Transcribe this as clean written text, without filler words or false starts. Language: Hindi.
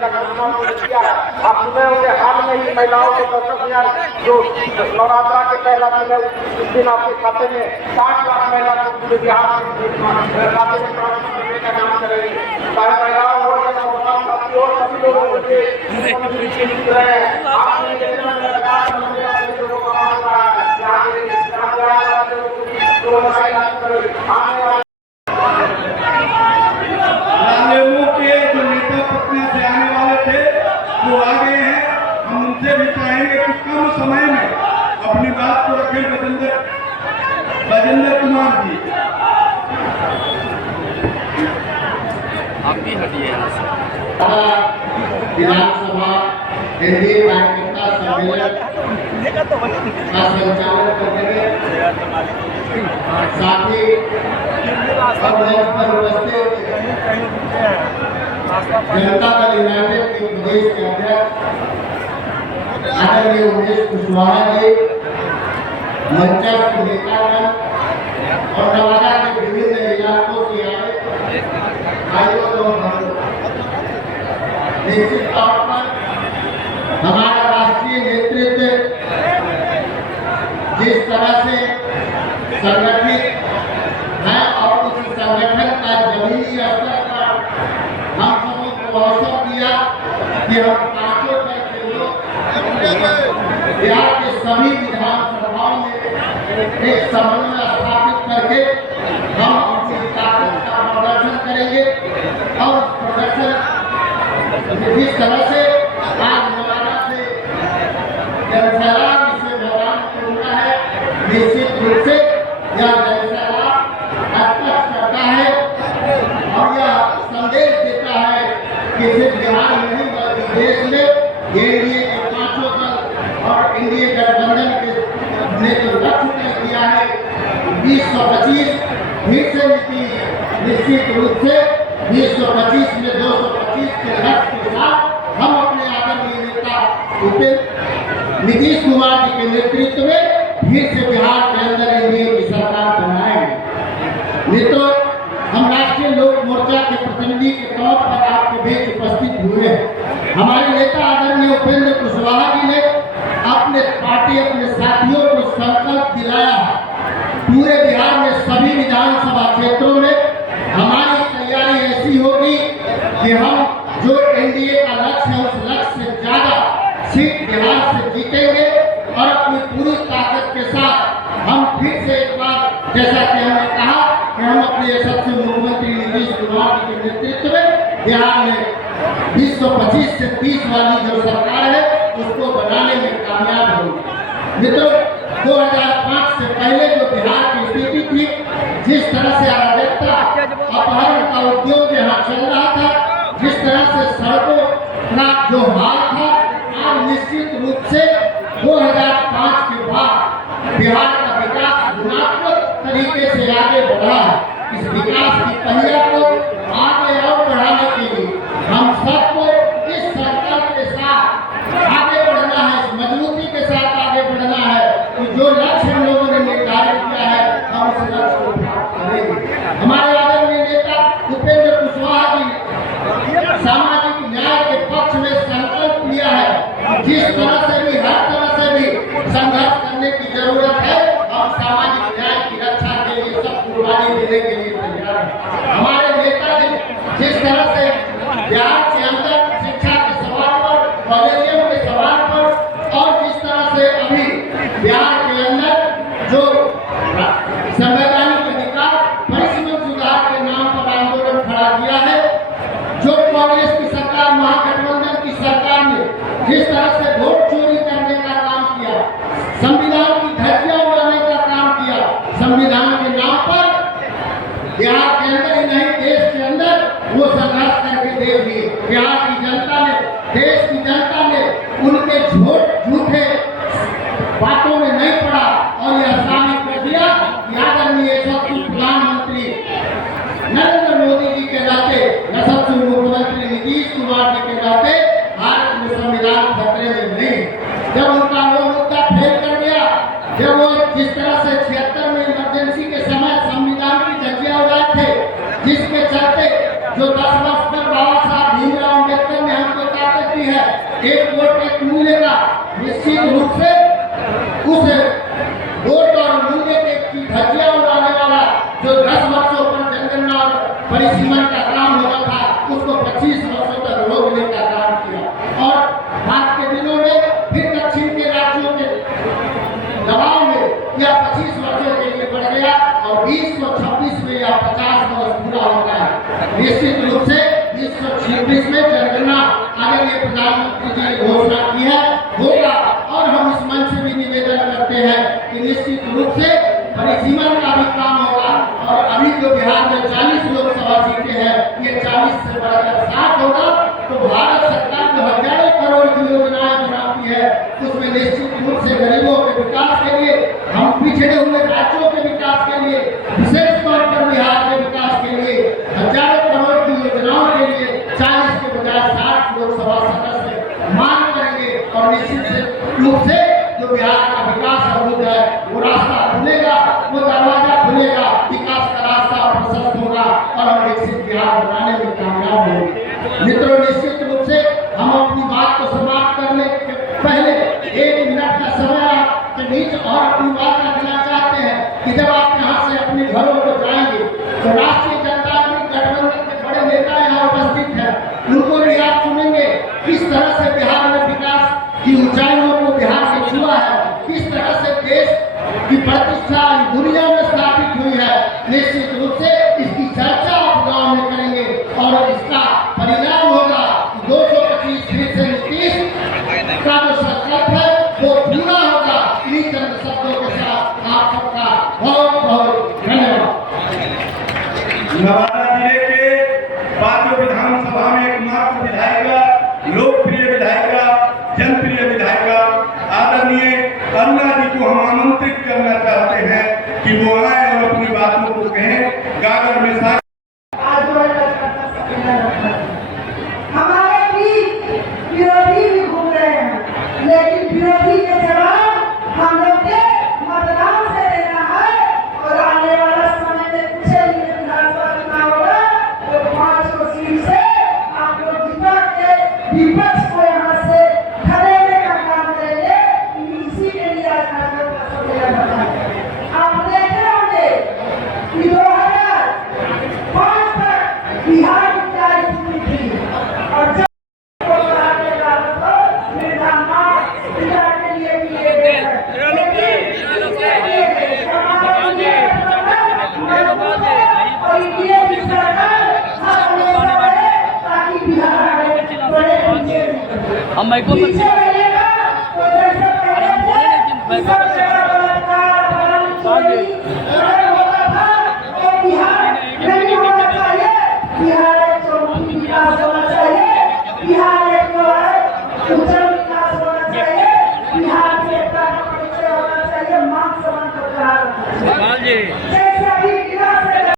जिला का चुनाव किया है। आप सुने होंगे हाल में ही महिलाओं को 10,000 जो नवरात्रा के पहला दिन है उस दिन आपके खाते में 60 लाख महिला को पूरे बिहार में खाते में ट्रांसफर करने का काम करेंगे। चाहे महिलाओं हो या साथी हो, सभी लोगों को ये रहे हैं। आपने राजनेताओं के जो नेता पटना से आने वाले थे वो आ गए हैं। हम उनसे भी चाहेंगे कि कम समय में अपनी बात को रखें। राजेंद्र कुमार जी, आप भी हटिए यहाँ से। विधानसभा एनडीए कार्यकर्ता सम्मेलन का संचालन करने साथ ही पर उपस्थित जनता दल यूनाइटेड के प्रदेश के अध्यक्ष आदरणीय उमेश कुशवाहा जी, मंचस्थ नेतागण और नवादा के विभिन्न इलाकों से आए भाइयों और बहनों, निश्चित तौर पर हमारा राष्ट्रीय नेतृत्व जिस तरह से संगठित है और उस संगठन का जमीनी स्तर पर हम सबों को अवसर दिया कि हम पांचों तक के लोग बिहार के सभी विधानसभाओं में एक समन्वय स्थापित करके हम अपनी ताकत का प्रदर्शन करेंगे और प्रदर्शन जिस तरह से आज नवादा से जनसैलाब इसमें भगवान पूरा है, निश्चित रूप से यह जनसैलाब स्पष्ट करता है और यह संदेश देता है कि सिर्फ बिहार में नहीं बल्कि देश में एनडीए के पांचों दल और एनडीए गठबंधन ने जो लक्ष्य तय किया है 2025 फिर से नीति निश्चित रूप से 2025 में 225 के लक्ष्य के साथ हम अपने आदरणीय नेता नीतीश कुमार जी के नेतृत्व में फिर से बिहार के अंदर एनडीए की सरकार बनाएंगे। मित्रों, हम राष्ट्रीय लोक मोर्चा के प्रतिनिधि के तौर पर आपके बीच उपस्थित हुए हैं। हमारे नेता आदरणीय उपेंद्र कुशवाहा जी ने अपने पार्टी अपने साथियों को संकल्प दिलाया है पूरे बिहार में सभी विधानसभा क्षेत्रों में हमारी तैयारी ऐसी होगी कि हम जो एनडीए का लक्ष्य है उस लक्ष्य से ज्यादा सीट बिहार से जीतेंगे और अपनी पूरी ताकत के साथ हम फिर से एक बार जैसा कि हमने कहा कि हम अपने यशस्वी मुख्यमंत्री नीतीश कुमार जी के नेतृत्व में बिहार में 2025 से 30 वाली जो सरकार है उसको बनाने में कामयाब होंगे। मित्रों, 2005 से पहले जो बिहार की स्थिति थी, जिस तरह से अराजकता अपहरण का उद्योग यहाँ चल रहा था, जिस तरह से सड़कों का जो हाल था, आज निश्चित रूप से 2005 के बाद बिहार का विकास गुणात्मक तरीके से आगे बढ़ा है। इस विकास की पहिया को आगे और बढ़ाने के लिए हम सबको इस संकल्प के साथ आगे बढ़ना है, इस मजबूती के साथ आगे बढ़ना है कि जो लक्ष्य हम लोगों ने निर्धारित किया है हम उस लक्ष्य को प्राप्त करेंगे। हमारे आदरणीय नेता उपेंद्र कुशवाहा जी ने सामाजिक न्याय के पक्ष में संकल्प लिया है। जिस तरह से भी हर तरह से भी संघर्ष करने की जरूरत है, हम सामाजिक न्याय की रक्षा के लिए सब कुर्बानी देने के लिए तैयार हैं। हमारे नेता जी जिस तरह से बिहार के अंदर शिक्षा के सवाल पर, कॉलेजों के सवाल पर और जिस तरह से अभी बिहार के अंदर जो संवैधानिक अधिकार परिसीमन सुधार के नाम पर आंदोलन खड़ा किया है, जो कांग्रेस की सरकार महागठबंधन की सरकार ने जिस तरह से वोट चोरी करने का काम किया, संविधान की धज्जियां उड़ाने का काम किया, संविधान के नाम पर बिहार के अंदर ही नहीं देश के अंदर वो संघर्ष करके देख दिए। बिहार की जनता ने, देश की जनता ने उनके झूठे बातों में नहीं पड़ा और यह साबित कर दिया कि आदरणीय यशस्वी प्रधानमंत्री नरेंद्र मोदी जी के नाते, यशस्वी मुख्यमंत्री नीतीश कुमार जी के नाते भारत में संविधान खतरे में नहीं। जब उनका वो मुद्दा फेल कर गया, जब वो जिस तरह से 76 में इमरजेंसी के समय संविधान की धज्जियां उड़ाए थे, जिसके चलते जो 10 वर्ष पर बाबा साहब भीमराव अम्बेडकर ने हमको एक वोट एक मूल्य का निश्चित रूप से उस वोट और मूल्य की धज्जियां उड़ाने वाला जो 10 वर्षों पर जनगणना और परिसीमन का काम होना था उसको 25 वर्षों तक रोकने का काम किया और बाद के दिनों में फिर दक्षिण के राज्यों के दबाव में यह 25 वर्षों के लिए बढ़ गया और 2026 में यह 50 वर्ष पूरा होता है। निश्चित रूप से 2026 में जनगणना आदरणीय प्रधानमंत्री जी ने घोषणा की है होगा और हम इस मंच से भी निवेदन करते हैं कि निश्चित रूप से परिसीमन का भी काम होगा और अभी जो बिहार में 40 लोकसभा सीटें हैं ये 40 से बढ़कर 60 होगा तो भारत सरकार जो हजारों करोड़ की योजनाएं बनाती है उसमें निश्चित रूप से गरीबों के विकास के लिए हम पिछड़े हुए राज्यों के विकास के लिए विशेष तौर पर बिहार के विकास के लिए हजारों करोड़ की योजनाओं के लिए 40 के बजाय 60 लोकसभा सदस्य मांग करेंगे और निश्चित रूप से जो बिहार का विकास अवरुद्ध है वो रास्ता खुलेगा, वो दरवाजा खुलेगा, विकास का रास्ता प्रशस्त होगा और हम विकसित बिहार बनाने में कामयाब होंगे। मित्रों, निश्चित रूप से हम अपनी बात को समाप्त करने के पहले 1 मिनट का समय आपके बीच और अपनी बात रखना चाहते हैं कि जब आप यहाँ से अपने घरों को जाएंगे तो राष्ट्रीय जनतांत्रिक गठबंधन के बड़े नेता यहाँ उपस्थित हैं, उनको भी आप सुनेंगे किस तरह से बिहार में विकास की ऊंचाइयों को बिहार ने छुआ है, किस तरह से देश की प्रतिष्ठा दुनिया में स्थापित हुई है। निश्चित रूप से इसकी चर्चा आप गांव में करेंगे और इसका परिणाम होगा 225 फीट से 30 का जो संकल्प है वो पूरा होगा। इन्हीं चंद शब्दों के साथ आप सबका बहुत बहुत धन्यवाद। नवादा जिले के पांचों विधानसभा में एकमात्र विधायिका, लोकप्रिय विधायिका, जनप्रिय विधायिका आदरणीय अरुणा जी को हम आमंत्रित करना चाहते हैं कि वो आए और अपनी बातों को कहें। गागर में हमारे भी विरोधी भी घूम रहे हैं, लेकिन विरोधी के जवाब हम लोग के मतदान से देना है और आने वाला समय में कुछ ही विधानसभा चुनाव होगा तो 500 सीट से आप लोग जिता के विपक्ष को यहाँ से खदेड़ने का काम करेंगे। इसी के लिए आज नाटक का सम्मेलन होता है। आप देखे होंगे कि 2005 तक बिहार की क्या स्थिति थी और जब हम माइको पर जैसे